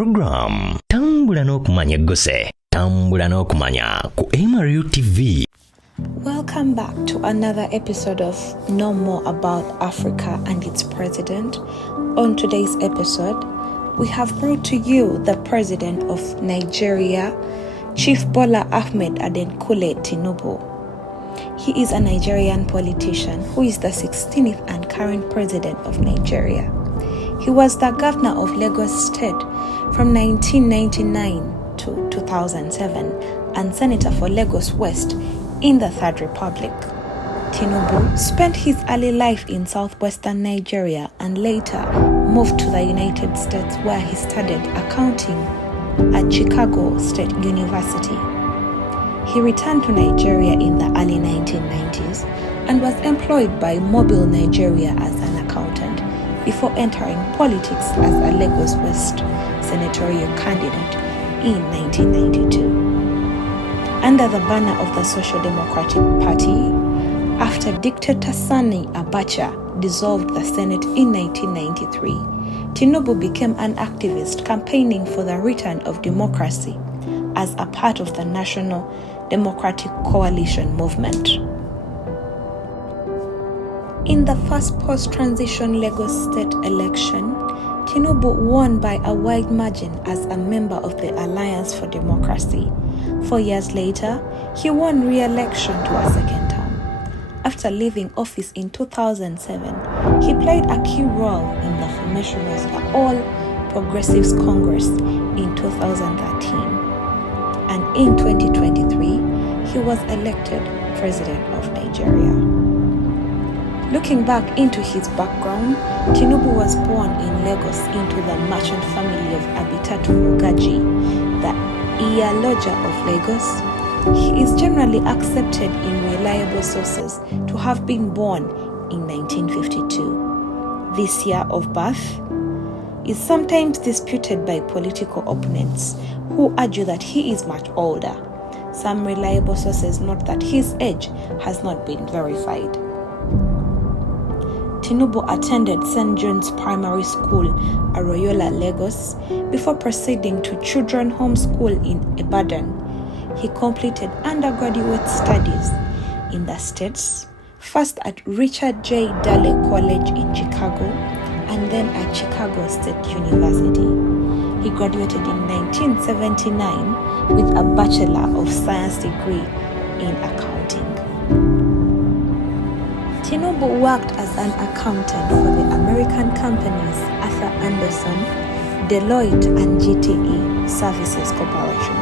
program Tambula n'okumanya gose, tambula n'okumanya ku MRU TV. Welcome back to another episode of Know More About Africa and its President. On today's episode, we have brought to you the President of Nigeria, Chief Bola Ahmed Adekunle Tinubu. He is a Nigerian politician who is the 16th and current President of Nigeria. He was the governor of Lagos State from 1999 to 2007 and senator for Lagos West in the Third Republic. Tinubu spent his early life in southwestern Nigeria and later moved to the United States where he studied accounting at Chicago State University. He returned to Nigeria in the early 1990s and was employed by Mobile Nigeria as an accountant before entering politics as a Lagos West senatorial candidate in 1992. Under the banner of the Social Democratic Party, after dictator Sani Abacha dissolved the Senate in 1993, Tinubu became an activist campaigning for the return of democracy as a part of the National Democratic Coalition movement. In the first post-transition Lagos State election, Tinubu won by a wide margin as a member of the Alliance for Democracy. 4 years later, he won re-election to a second term. After leaving office in 2007, he played a key role in the formation of the All Progressives Congress in 2013. And in 2023, he was elected President of Nigeria. Looking back into his background, Tinubu was born in Lagos into the merchant family of Abitatu Mugaji, the Iyaloja of Lagos. He is generally accepted in reliable sources to have been born in 1952. This year of birth is sometimes disputed by political opponents who argue that he is much older. Some reliable sources note that his age has not been verified. Tinubu attended St. John's Primary School, Aroyola, Lagos, before proceeding to Children Home School in Ibadan. He completed undergraduate studies in the States, first at Richard J. Dale College in Chicago, and then at Chicago State University. He graduated in 1979 with a Bachelor of Science degree in accounting. Tinubu worked as an accountant for the American companies Arthur Andersen, Deloitte, and GTE Services Corporation.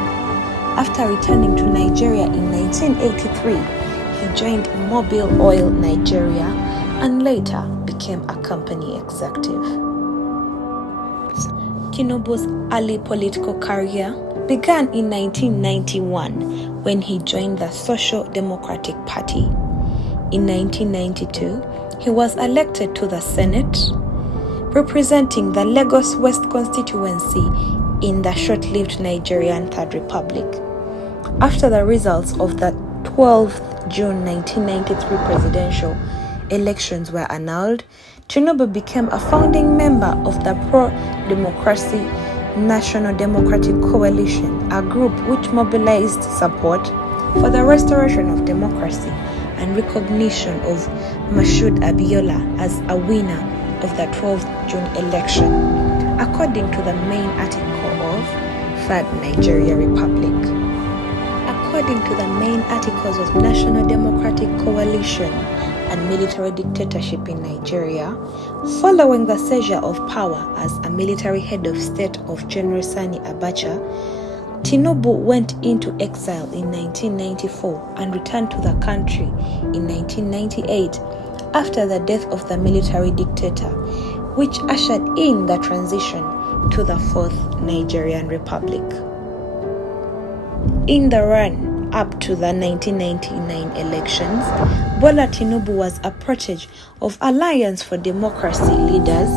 After returning to Nigeria in 1983, he joined Mobile Oil Nigeria and later became a company executive. Tinubu's early political career began in 1991 when he joined the Social Democratic Party. In 1992, he was elected to the Senate, representing the Lagos West constituency in the short-lived Nigerian Third Republic. After the results of the 12th June 1993 presidential elections were annulled, Tinubu became a founding member of the Pro-Democracy National Democratic Coalition, a group which mobilized support for the restoration of democracy and recognition of Mashood Abiola as a winner of the 12th June election, according to the main article of Third Nigeria Republic. According to the main articles of National Democratic Coalition and military dictatorship in Nigeria, following the seizure of power as a military head of state of General Sani Abacha, Tinubu went into exile in 1994 and returned to the country in 1998 after the death of the military dictator, which ushered in the transition to the Fourth Nigerian Republic. In the run up to the 1999 elections, Bola Tinubu was a protege of Alliance for Democracy leaders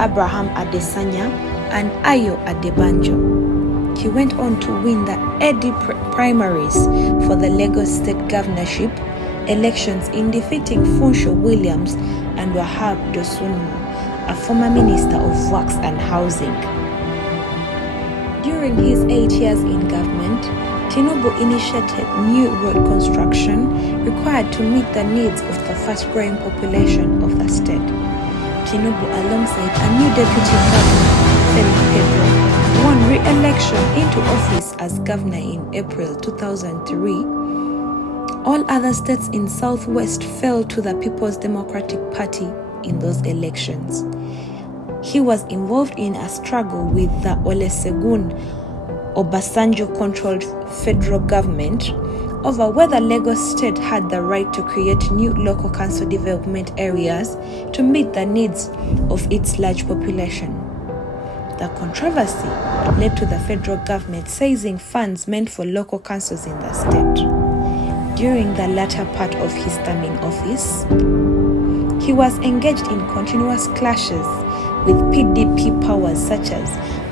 Abraham Adesanya and Ayo Adebanjo. He went on to win the Eddie primaries for the Lagos State governorship elections in defeating Funsho Williams and Wahab Dosunmu, a former Minister of Works and Housing. During his 8 years in government, Tinubu initiated new road construction required to meet the needs of the fast-growing population of the state. Tinubu, alongside a new deputy governor, Femi Pedro, won re-election into office as governor in April 2003. All other states in Southwest fell to the People's Democratic Party in those elections. He was involved in a struggle with the Olusegun Obasanjo-controlled federal government over whether Lagos State had the right to create new local council development areas to meet the needs of its large population. The controversy led to the federal government seizing funds meant for local councils in the state. During the latter part of his term in office, he was engaged in continuous clashes with PDP powers such as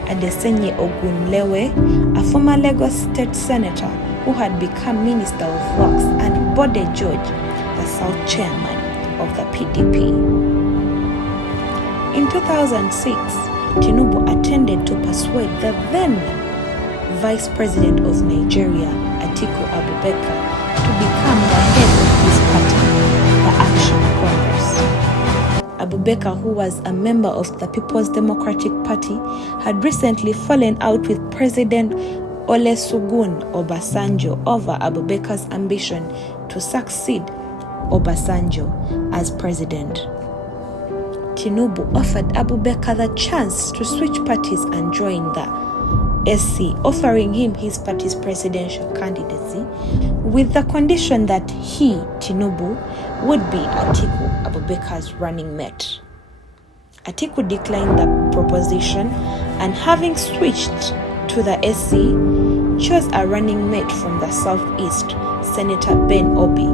Adesenye Ogunlewe, a former Lagos State Senator who had become Minister of Works, and Bode George, the South Chairman of the PDP. In 2006, Tinubu attempted to persuade the then Vice President of Nigeria, Atiku Abubakar, to become the head of his party, the Action Congress. Abubakar, who was a member of the People's Democratic Party, had recently fallen out with President Olusegun Obasanjo over Abubakar's ambition to succeed Obasanjo as president. Tinubu offered Abubakar the chance to switch parties and join the SC, offering him his party's presidential candidacy with the condition that he, Tinubu, would be Atiku Abubakar's running mate. Atiku declined the proposition and, having switched to the SC, chose a running mate from the southeast, Senator Ben Obi.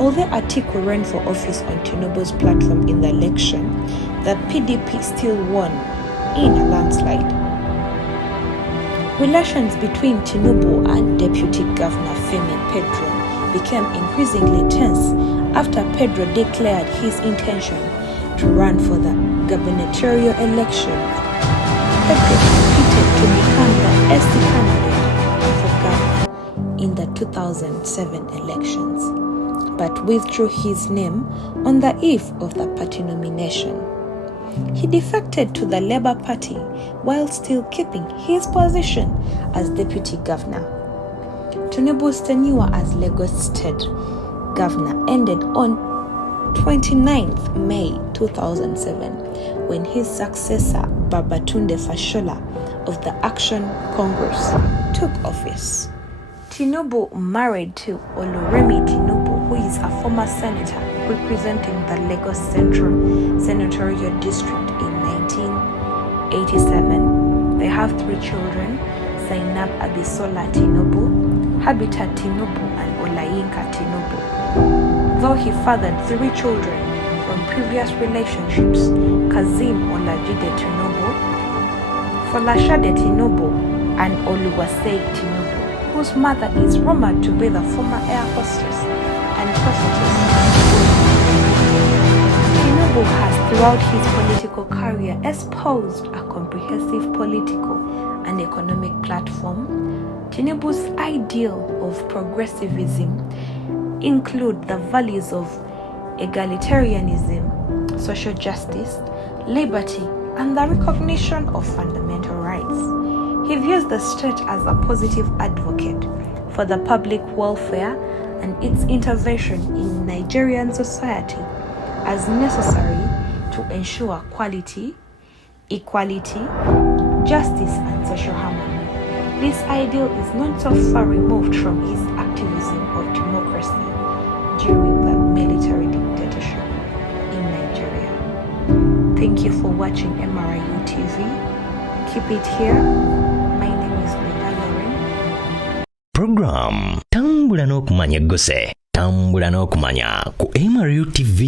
Although Atiku ran for office on Tinubu's platform in the election, the PDP still won in a landslide. Relations between Tinubu and Deputy Governor Femi Pedro became increasingly tense after Pedro declared his intention to run for the gubernatorial election. Pedro competed to become the SC candidate for governor in the 2007 elections, but withdrew his name on the eve of the party nomination. He defected to the Labour Party while still keeping his position as deputy governor. Tinubu's tenure as Lagos State governor ended on 29th May 2007 when his successor Babatunde Fashola of the Action Congress took office. Tinubu married to Oluremi Tinubu, who is a former senator representing the Lagos Central Senatorial District in 1987. They have 3 children, Zainab Abisola Tinubu, Habitat Tinubu, and Olayinka Tinubu. Though he fathered 3 children from previous relationships, Kazim Olajide Tinubu, Folashade Tinubu, and Oluwase Tinubu, whose mother is rumored to be the former air hostess and prophetess. Tinubu has throughout his political career espoused a comprehensive political and economic platform. Tinubu's ideal of progressivism include the values of egalitarianism, social justice, liberty, and the recognition of fundamental rights. He views the state as a positive advocate for the public welfare and its intervention in Nigerian society as necessary to ensure quality, equality, justice, and social harmony. This ideal is not so far removed from his activism of democracy during the military dictatorship in Nigeria. Thank you for watching MRIU TV. Keep it here. My name is LOURINE. Program Tambula n'okumanya gose, tambula n'okumanya ku MRIU TV.